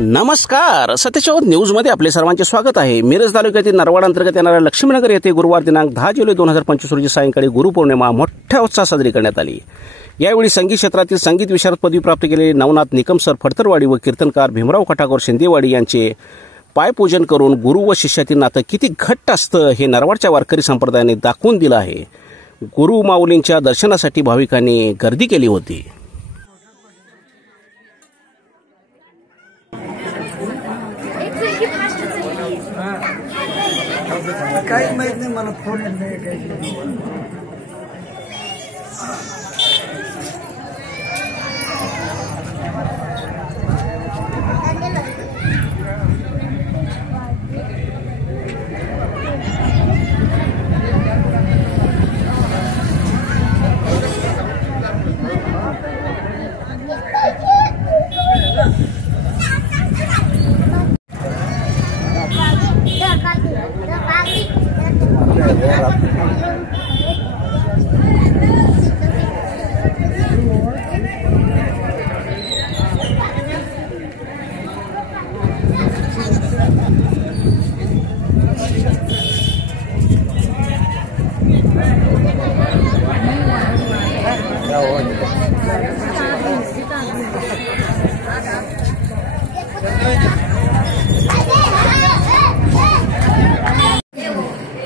नमस्कार, सत्यशोध न्यूजमध्ये आपले सर्वांचे स्वागत आहे. मिरज तालुक्यातील नरवाड अंतर्गत येणाऱ्या लक्ष्मीनगर येथे गुरुवार दिनांक 10 जुलै 2025 रोजी सायंकाळी गुरुपौर्णिमा मोठ्या उत्साहात साजरी करण्यात आली. यावेळी संगीत क्षेत्रातील संगीत विशारद पदवी प्राप्त केलेले नवनाथ निकम सर फडतरवाडी व कीर्तनकार भीमराव खटाकोर शिंदेवाडी यांचे पायपूजन करून गुरु व शिष्यातील नातं किती घट्ट असतं हे नरवाडच्या वारकरी संप्रदायाने दाखवून दिलं आहे. गुरु माऊलींच्या दर्शनासाठी भाविकांनी गर्दी केली होती. काही माहित नाही मला, फोन नाही काही.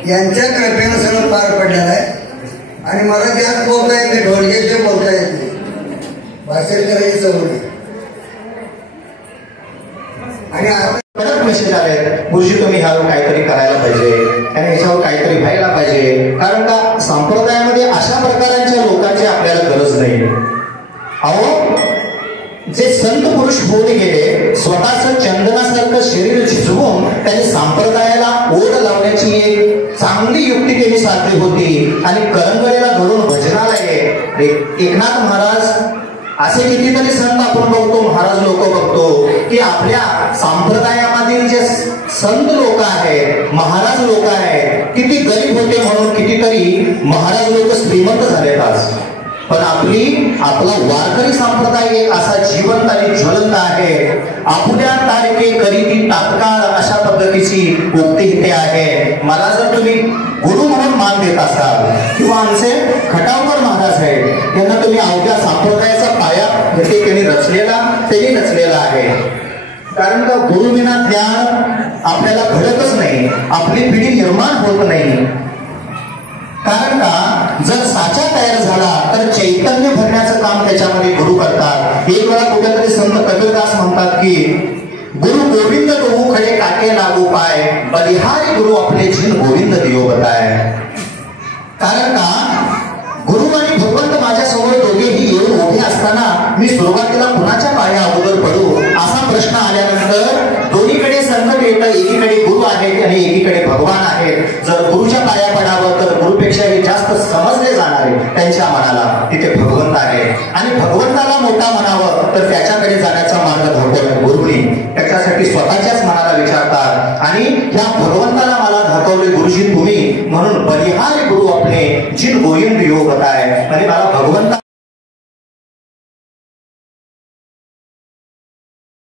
यांच्या कृपेनं सगळं पार पडलेलं आहे आणि मला त्यात बोलता येत नाही, ढोलकेचे बोलता येत नाही, भाषण करायची सवय नाही. आणि आता मेसेज आले, गुरुजी तुम्ही ह्यावर काहीतरी करायला पाहिजे आणि ह्याच्यावर काहीतरी व्हायला पाहिजे. कारण का संप्रदायामध्ये अशा प्रकारच्या लोकांची आपल्याला गरज नाही. अहो, जे संत पुरुष होऊन गेले, स्वतःच चंदनासारखं शरीर झिजवून त्यांनी संप्रदायाला ओढ लावण्याची एक चांगली युक्ती त्यांनी साधली होती. आणि करंगळीला घडून भजनालय एकनाथ महाराज असे कितीतरी संत आपण बघतो, महाराज लोक बघतो की आपल्या संप्रदायामधील जे संत लोक आहेत, महाराज लोक आहेत, किती गरीब होते म्हणून कितीतरी महाराज लोक श्रीमंत झालेत आज. पण आपला वारकरी संप्रदाय एक असा जिवंत आणि ज्वलंत आहे. आपल्या तारखे करीती तात्काळ अशा पद्धतीची उक्ती इथे आहे. मला जर तुम्ही गुरु म्हणून मान देत असाल किंवा आमचे खटावकर महाराज आहेत, यांना तुम्ही अवघ्या संप्रदायाचा पाया त्यांनी रचलेला आहे. कारण का गुरुविना ज्ञान आपल्याला घडतच नाही, आपली पिढी निर्माण होत नाही. कारण का जर साचा तयार झाला तर चैतन्य भरण्याचं काम त्याच्यामध्ये गुरु करतात. एक वेळा कुठेतरी संत कबीरदास म्हणतात की गुरु गोविंद तो खडे काटे लागू पाय, बलिहारी गुरु आपले जिन गोविंद दियो बताय. कारण का गुरु आणि भगवंत माझ्यासमोर दोघेही येऊन उभे असताना मी सुरुवातीला कुणाच्या पाया अगोदर पडू असा प्रश्न आल्यानंतर दोन्हीकडे संकट येतं. एकीकडे गुरु आहेत आणि एकीकडे भगवान आहेत. जर गुरुच्या पाया पडावं तर गुरुपेक्षाही जास्त समजले जाणारे त्यांच्या मनाला तिथे भगवंत आहे. आणि भगवंताला मोठा म्हणावं तर त्याच्याकडे जाण्याचा मार्ग दाखवला गुरुनी. त्याच्यासाठी स्वतःच्याच मनाला विचारतात आणि ह्या भगवंताला मला दाखवले गुरुजी तुम्ही, म्हणून बलिहारी गुरु आपले जिन गोविंद योग बताय. म्हणजे मला